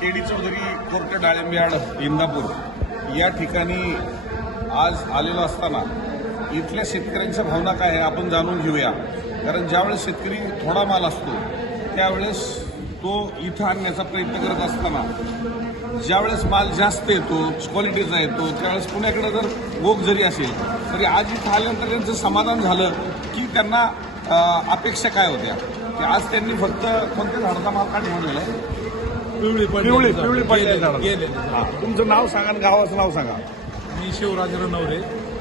KD Chaudhari court डाळिंबियाड इंदापूर या ठिकाणी आज आलेलो असताना इथल्या शेतकऱ्यांच्या भावना काय आहे आपण जाणून घेऊया. कारण ज्यावेळेस शेतकरी थोडा माल असतो त्यावेळेस तो इथं आणण्याचा प्रयत्न करत असताना ज्यावेळेस माल जास्त येतो क्वालिटीचा येतो त्यावेळेस पुण्याकडे जर ओघ जरी असेल तरी आज इथं आल्यानंतर त्यांचं समाधान झालं की त्यांना अपेक्षा काय होत्या? की आज त्यांनी फक्त कोणत्या झाडाचा माल काढ म्हणलेला आहे? पिवळी पिवळी पिवळी पडलेली गेलेली झाडं. गेलेली. हा. तुमचं नाव सांगा आणि गावाचं नाव सांगा. मी शिवराज रणवरे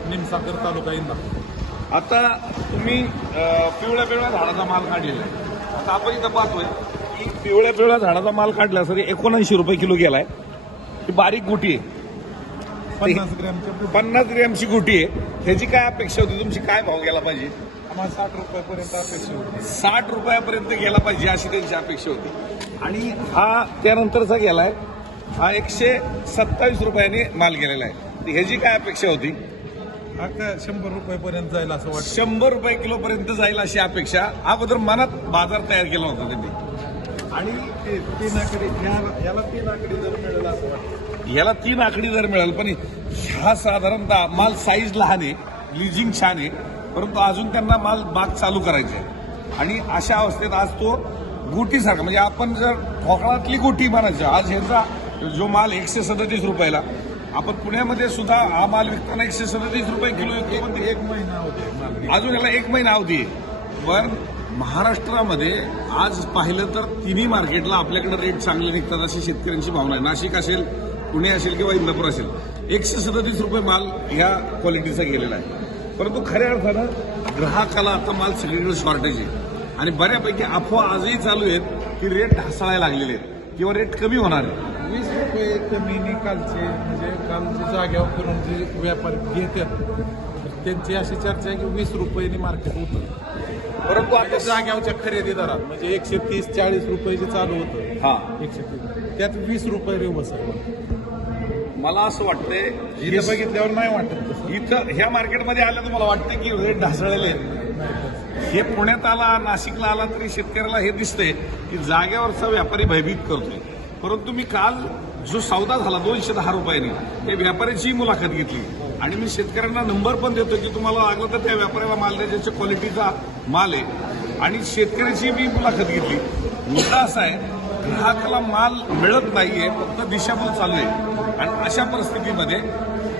निमसागर तालुका इंदापूर आता तुम्ही अं, पिवळ्या पिवळ्या झाडाचा माल काढलेला आहे. आता आपण इथं पाहतोय की पिवळ्या पिवळ्या झाडाचा माल काढला तरी एकोणऐंशी रुपये किलो गेलाय. ही बारीक गुटी आहे. पन्नास ग्रॅमच्या पन्नास ग्रॅमची गुटी आहे. ह्याची काय अपेक्षा होती? तुमची काय भाव गेला पाहिजे? आम्हाला साठ रुपयापर्यंत अपेक्षा होती. साठ रुपयापर्यंत गेला पाहिजे अशी त्यांची अपेक्षा होती. आणि हा त्यानंतरचा गेलाय. हा एकशे सत्तावीस रुपयाने माल गेलेला आहे. ह्याची काय अपेक्षा होती? हा शंभर रुपयापर्यंत जाईल असं वाटतं? शंभर रुपये किलो पर्यंत जाईल अशी अपेक्षा. अगोदर मनात बाजार तयार केला होता त्यांनी. आणि ते तीन आकडे याला तीन आकडे जर मिळेल असं वाटतं. याला तीन आकडी जर मिळेल पण हा साधारणतः माल साईज लहान आहे लिजिंग छान आहे परंतु अजून त्यांना माल बाग चालू करायचे आहे. आणि अशा अवस्थेत आज तो गुटीसारखा म्हणजे आपण जर ठोकळातली गुटी म्हणायचं आज ह्याचा जो माल एकशे सदतीस रुपयाला आपण पुण्यामध्ये सुद्धा हा माल विकताना एकशे सदतीस रुपये किलो विकतो. एक महिना होते अजून याला एक महिना अवधी पण महाराष्ट्रामध्ये आज पाहिलं तर तिन्ही मार्केटला आपल्याकडे रेट चांगले निघतात अशी शेतकऱ्यांची भावना आहे. नाशिक असेल पुणे असेल किंवा इंदापूर असेल एकशे सदतीस रुपये माल ह्या क्वालिटीचा गेलेला आहे. परंतु खऱ्या अर्थानं ग्राहकाला आता माल सगळीकडे शॉर्टेज आहे. आणि बऱ्यापैकी अफवा आजही चालू आहेत की रेट ढासळायला लागलेले आहेत. किंवा रेट कमी होणार आहे वीस रुपये कमीने कालचे म्हणजे कालचे जाग्यावर करून जे व्यापारी घेतात तर त्यांची अशी चर्चा आहे की वीस रुपयांनी मार्केट होतं. परंतु आता जाग्यावरच्या खरेदी दरात म्हणजे एकशे तीस चाळीस रुपये जे चालू होतं. हा. एकशे तीस. त्यात वीस रुपये रिवर्स आहे मला असं वाटतंय इथं बघितल्यावर नाही वाटत तसं. इथं ह्या मार्केटमध्ये आलं तर मला वाटतं की रेट ढासळलेले आहेत. हे पुण्यात आला नाशिकला आला तरी शेतकऱ्याला हे दिसतंय की जागेवरचा व्यापारी भयभीत करतोय. परंतु मी काल जो सौदा झाला दोनशे दहा रुपयांनी त्या व्यापाऱ्याची मुलाखत घेतली. आणि मी शेतकऱ्यांना नंबर पण देतो की तुम्हाला लागलं तर त्या व्यापाऱ्याला माल द्या ज्याच्या क्वालिटीचा माल आहे. आणि शेतकऱ्याची मी मुलाखत घेतली. मुद्दा असा आहे ग्राहकाला माल मिळत नाहीये फक्त दिशाभूल चालू आहे आणि अशा परिस्थितीमध्ये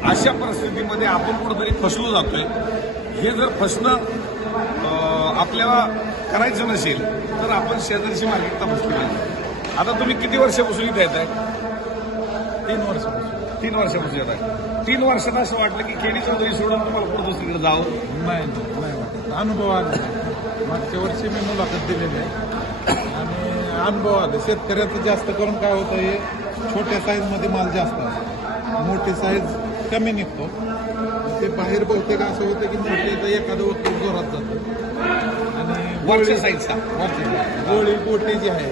अशा परिस्थितीमध्ये आपण कुठेतरी फसलो जातोय. हे जर फसणं आपल्याला करायचं नसेल तर आपण शेजारची मार्केट तपासली पाहिजे आता तुम्ही किती वर्षापासून इथे येत आहे तीन वर्षापासून. तीन वर्षापासून येत आहे तीन वर्षात असं वाटलं की केडी चौधरी सोडून तुम्हाला कुठं दुसरीकडे जावं? नाही नाही वाटत. अनुभव आले. मागच्या वर्षी मी मुलाखत दिलेली आहे. आणि अनुभव आले. शेतकऱ्याचं जास्त करून काय होतं हे छोट्या साईजमध्ये माल जास्त असतो. मोठी साईज कमी निघतो. ते बाहेर बहुतेक असं होतं की मोठे एखादं वस्तू जोरात जातं. वरच्या साईजचा वरची गोळी गोटी जी आहे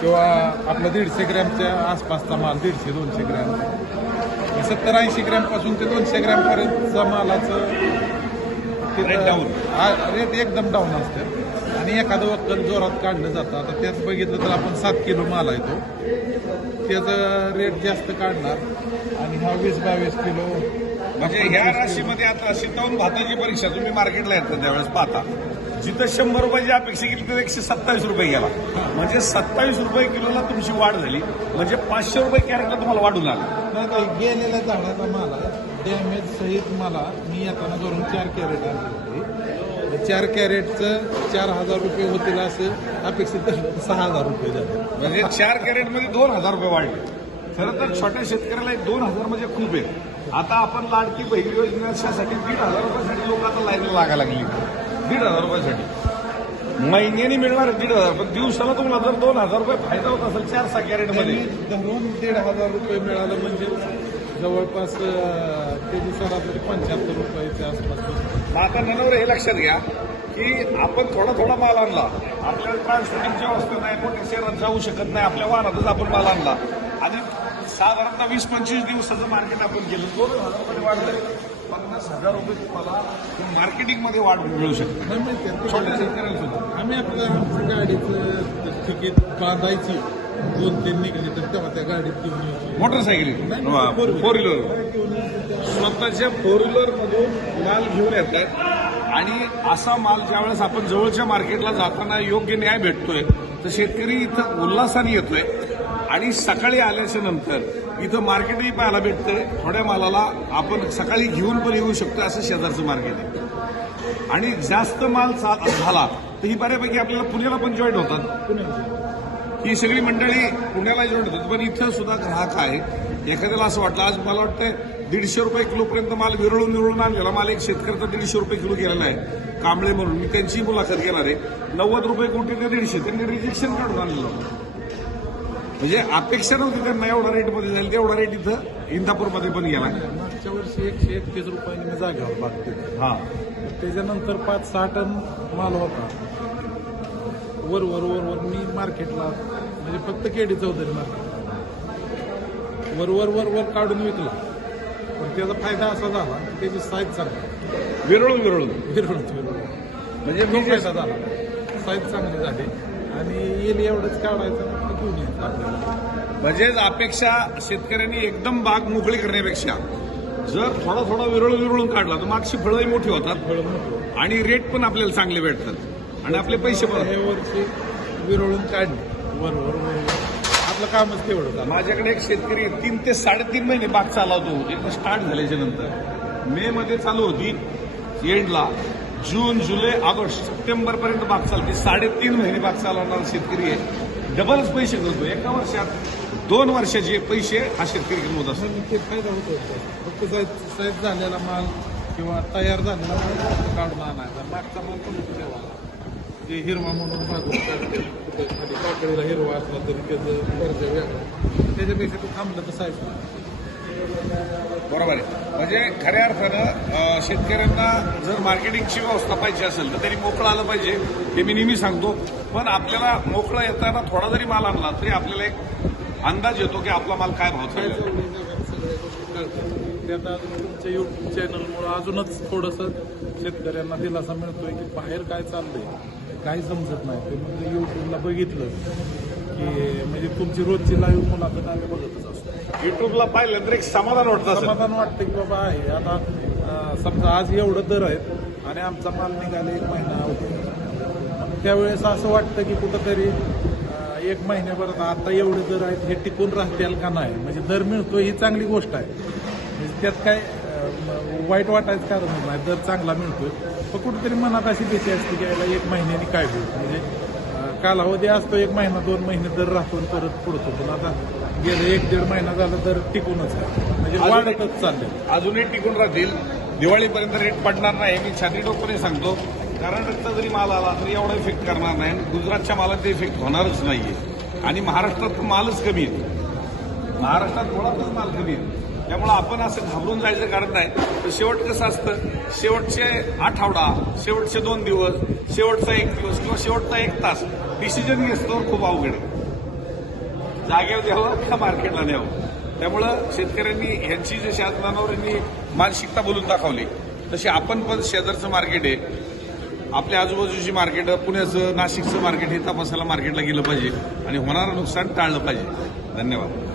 किंवा आपलं दीडशे ग्रॅमच्या आसपासचा माल दीडशे दोनशे ग्रॅम. सत्तर ऐंशी ग्रॅमपासून ते दोनशे ग्रॅमपर्यंतचा मालाचं down. हा, रेट एकदम डाऊन असते. आणि एखादं वक्कल जोरात काढलं जातं. आता त्यात बघितलं तर आपण सात किलो माल आहे तो. त्याचं रेट जास्त काढणार. आणि हा वीस बावीस किलो म्हणजे ह्या राशीमध्ये आता शितावून भाताची परीक्षा तुम्ही मार्केटला येतात त्यावेळेस पाहता. जिथं शंभर रुपयाची अपेक्षा केली तर एकशे सत्तावीस रुपये गेला. म्हणजे सत्तावीस रुपये किलोला तुमची वाढ झाली. म्हणजे पाचशे रुपये कॅरेटला तुम्हाला वाढून आलं. नाही गेलेल्या झाडाचा माल डॅमेज सहित मला मी येताना करून चार कॅरेट आणली चार कॅरेटचं चार हजार रुपये होतील असं अपेक्षित सहा हजार रुपये झाले. म्हणजे चार कॅरेटमध्ये दोन हजार रुपये वाढले. खरं तर छोट्या शेतकऱ्याला दोन हजार म्हणजे खूप आहे. आता आपण लाडकी बहीण योजनेसाठी दीड हजार रुपयासाठी लोक आता लाईनला लागायला लागली. दीड हजार रुपयासाठी. महिन्याने मिळणार दीड हजार पण दिवसाला तुम्हाला जर दोन हजार रुपये फायदा होत असेल चार सहा कॅरेटमध्ये धरून दीड हजार रुपये मिळालं म्हणजे जवळपास त्याची सरासरी पंच्याहत्तर रुपयाच्या आसपास आता ननवर हे लक्षात घ्या की आपण थोडा थोडा माल आणला. आपल्याला ट्रान्सपोर्टिंगची अवस्था नाही मोठ्या शहरात जाऊ शकत नाही आपल्या वाहनातच आपण माल आणला. आणि साधारणतः वीस पंचवीस दिवसाचं मार्केट आपण केलं. दोन हजार रुपये वाढलंय पन्नास हजार रुपये तुम्हाला मार्केटिंगमध्ये वाढ मिळू शकते. छोट्या शेतकऱ्याला सुद्धा आम्ही आपलं आमचं गाडीचं तिकीट बांधायची. दोन तीन निघले तर तेव्हा त्या गाडीत घेऊन यायची. मोटरसायकली? फोर व्हीलर स्वतःच्या फोर व्हीलर मधून माल घेऊन येतात. आणि असा माल ज्यावेळेस आपण जवळच्या मार्केटला जाताना योग्य न्याय भेटतोय तर शेतकरी इथं उल्हासाने येतोय. आणि सकाळी आल्याच्यानंतर इथं मार्केटही पाहायला भेटतं थोड्या मालाला आपण सकाळी घेऊन पण येऊ शकतो असं शेजारचं मार्केट आहे. आणि जास्त माल झाला तर ही बऱ्यापैकी आपल्याला पुण्याला पण जॉईन होतात. ही सगळी मंडळी पुण्याला जॉईन होतात. पण इथं सुद्धा ग्राहक आहे एखाद्याला असं वाटलं आज मला वाटतं दीडशे रुपये किलोपर्यंत माल विरळून विरळून आणलेला. माल एक शेतकऱ्याचा दीडशे रुपये किलो गेलेला आहे. कांबळे म्हणून. मी त्यांची मुलाखत घेणार आहे. नव्वद रुपये कोटी ते दीडशे. त्यांनी रिजेक्शन काढून आणलेलं होतं. म्हणजे अपेक्षा नव्हती त्यांना एवढा रेटमध्ये जाईल तेवढा रेट इथं इंदापूरमध्ये पण गेला. मागच्या वर्षी एकशे एकतीस रुपयांनी मी जागेवर बागते हा. त्याच्यानंतर पाच सहा टन माल होता. वर वर वर वर मी मार्केटला म्हणजे फक्त केडी चौधरी मार्केट. वर वर वर वर काढून विकला. पण त्याचा फायदा असा झाला की त्याची साईज चांगली. विरळून विरळून. विरळून विरळून. म्हणजे मी फायदा झाला. साईज चांगली झाली. आणि येईल एवढंच काढायचं आणि घेऊन यायचं. आपल्याला म्हणजेच अपेक्षा शेतकऱ्यांनी एकदम बाग मोकळी करण्यापेक्षा जर थोडा थोडा विरळून विरळून काढला तर मागची फळंही मोठी होतात आणि रेट पण आपल्याला चांगले भेटतात. आणि आपले पैसे पण हे वर्षी विरळून काढली. वर. आपलं कामच तेवढं माझ्याकडे एक शेतकरी तीन ते साडेतीन महिने बाग चालवतो. एकदा स्टार्ट झाल्याच्यानंतर. मे मध्ये चालू होती. एंडला जून जुलै ऑगस्ट सप्टेंबर पर्यंत बाग चालते. साडेतीन महिने बाग चालवणारा शेतकरी आहे. डबलच पैसे करतो एका वर्षात दोन वर्षाचे पैसे हा शेतकरी कमवत असतो ते फायदा होतो फक्त साईज झालेला माल किंवा तयार झालेला माल फक्त काढून आणायचा मागचा माल पण ठेवायला ते हिरवा म्हणून मागून काकडीला हिरवा असला तरी त्याचं कर्ज वेगळं. त्याच्यापेक्षा तो थांबलं तर साईज बरोबर आहे. म्हणजे खऱ्या अर्थानं शेतकऱ्यांना जर मार्केटिंगची व्यवस्था पाहिजे असेल तर त्यांनी मोकळं आलं पाहिजे. हे मी नेहमी सांगतो. पण आपल्याला मोकळं येताना थोडा जरी माल आणला तरी आपल्याला एक अंदाज येतो की आपला माल काय भाव काय आता तुमच्या युट्यूब चॅनलमुळं अजूनच थोडंसं शेतकऱ्यांना दिलासा मिळतोय की बाहेर काय चाललंय काही समजत नाही. ते म्हणजे युट्यूबला बघितलं की म्हणजे तुमची रोजची लाईव्ह मुलाखत आम्ही बघतच असतो. युट्यूबला पाहिलं तर एक समाधान वाटतं समाधान वाटतं की बाबा आहे. आता समजा आज एवढं दर आहेत आणि आमचा माल निघाला एक महिना होतो त्यावेळेस असं वाटतं की कुठंतरी एक महिन्याभरात आता एवढे दर आहेत हे टिकून राहतील का नाही? म्हणजे दर मिळतो ही चांगली गोष्ट आहे. म्हणजे त्यात काय वाईट वाटायचं कारण नाही. दर चांगला मिळतोय. पण कुठेतरी मनात अशी भीती असते की याला एक महिन्याने काय होईल? म्हणजे कालावधी असतो एक महिना दोन महिने दर राहतो आणि परत पुढतो पण आता गेलं एक दीड महिना झाला तर टिकूनच आहे म्हणजे वाढतच चालले अजूनही टिकून राहतील. दिवाळीपर्यंत रेट पडणार नाही मी छाती टोकपणे सांगतो. कर्नाटकचा जरी माल आला तरी एवढा इफेक्ट करणार नाही आणि गुजरातच्या मालात ते इफेक्ट होणारच नाहीये. आणि महाराष्ट्रात मालच कमी आहे. महाराष्ट्रात थोडाच माल कमी आहे. त्यामुळे आपण असं घाबरून जायचं कारण नाही. तर शेवट कसं असतं शेवटचे आठवडा शेवटचे दोन दिवस शेवटचा एक दिवस किंवा शेवटचा एक तास डिसिजन घेतलं खूप अवघड आहे. जागेवर द्यावं का मार्केटला द्यावं? त्यामुळं शेतकऱ्यांनी ह्यांची जे शासनावर यांनी मानसिकता बोलून दाखवली. तशी आपण पण शेजारचं मार्केट आहे. आपल्या आजूबाजूची मार्केट पुण्याचं नाशिकचं मार्केट हे तपासायला मार्केटला गेलं पाहिजे आणि होणारं नुकसान टाळलं पाहिजे. धन्यवाद.